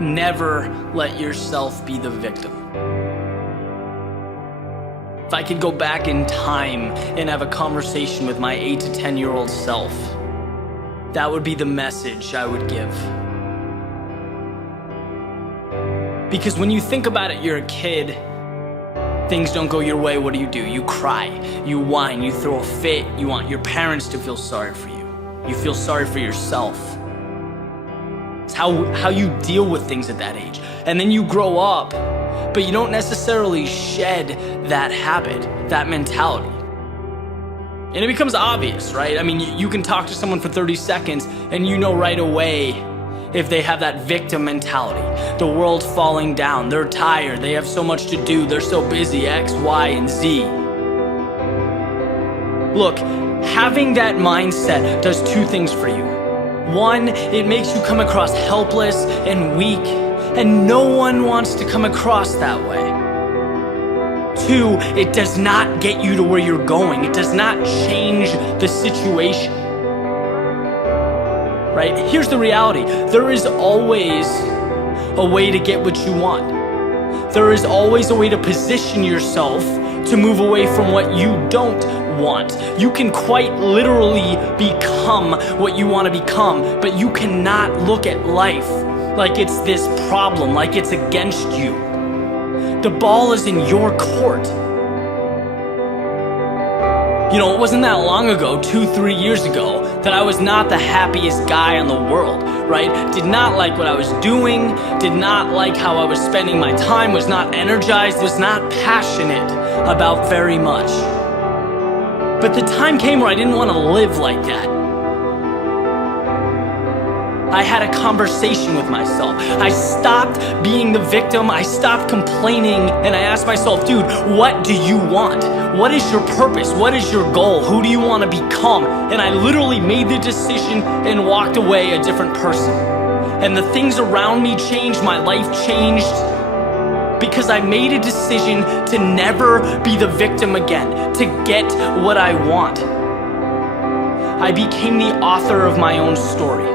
Never let yourself be the victim. If I could go back in time and have a conversation with my 8 to 10-year-old self, that would be the message I would give. Because when you think about it, you're a kid, things don't go your way, what do? You cry, you whine, you throw a fit, you want your parents to feel sorry for you. You feel sorry for yourself. It's how you deal with things at that age. And then you grow up, but you don't necessarily shed that habit, that mentality. And it becomes obvious, right? I mean, you can talk to someone for 30 seconds and you know right away if they have that victim mentality. The world's falling down, they're tired, they have so much to do, they're so busy, X, Y, and Z. Look, having that mindset does two things for you. One, it makes you come across helpless and weak, and no one wants to come across that way. Two, it does not get you to where you're going. It does not change the situation. Right? Here's the reality. There is always a way to get what you want. There is always a way to position yourself to move away from what you don't want. You can quite literally become what you want to become, but you cannot look at life like it's this problem, like it's against you. The ball is in your court. You know, it wasn't that long ago, 2-3 years ago, that I was not the happiest guy in the world, right? Did not like what I was doing, did not like how I was spending my time, was not energized, was not passionate about very much. But the time came where I didn't want to live like that. I had a conversation with myself. I stopped being the victim, I stopped complaining, and I asked myself, dude, what do you want? What is your purpose? What is your goal? Who do you want to become? And I literally made the decision and walked away a different person. And the things around me changed, my life changed, because I made a decision to never be the victim again, to get what I want. I became the author of my own story.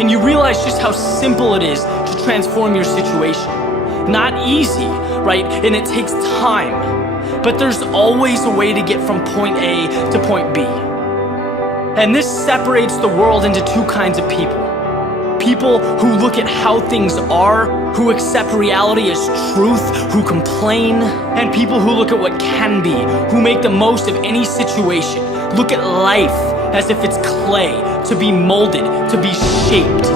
And you realize just how simple it is to transform your situation. Not easy, right? And it takes time. But there's always a way to get from point A to point B. And this separates the world into two kinds of people. People who look at how things are, who accept reality as truth, who complain, and people who look at what can be, who make the most of any situation. Look at life as if it's clay, to be molded, to be shaped.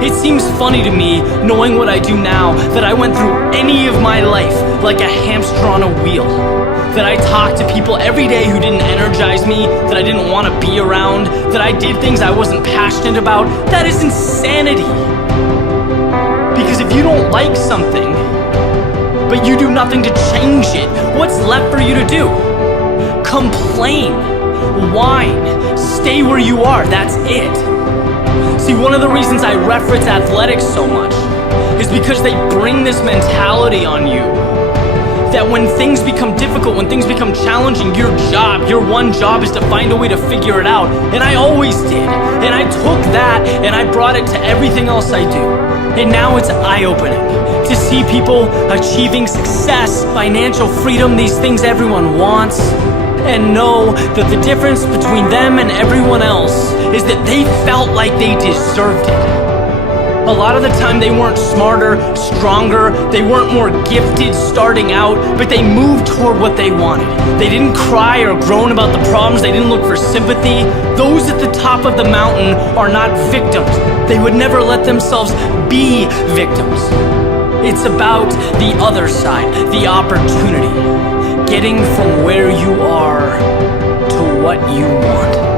It seems funny to me, knowing what I do now, that I went through any of my life like a hamster on a wheel. That I talked to people every day who didn't energize me, that I didn't want to be around, that I did things I wasn't passionate about. That is insanity. Because if you don't like something, but you do nothing to change it, what's left for you to do? Complain, whine, stay where you are, that's it. See, one of the reasons I reference athletics so much is because they bring this mentality on you that when things become difficult, when things become challenging, your one job is to find a way to figure it out. And I always did. And I took that and I brought it to everything else I do. And now it's eye-opening to see people achieving success, financial freedom, these things everyone wants, and know that the difference between them and everyone else is that they felt like they deserved it. A lot of the time they weren't smarter, stronger, they weren't more gifted starting out, but they moved toward what they wanted. They didn't cry or groan about the problems, they didn't look for sympathy. Those at the top of the mountain are not victims. They would never let themselves be victims. It's about the other side, the opportunity. Getting from where you are to what you want.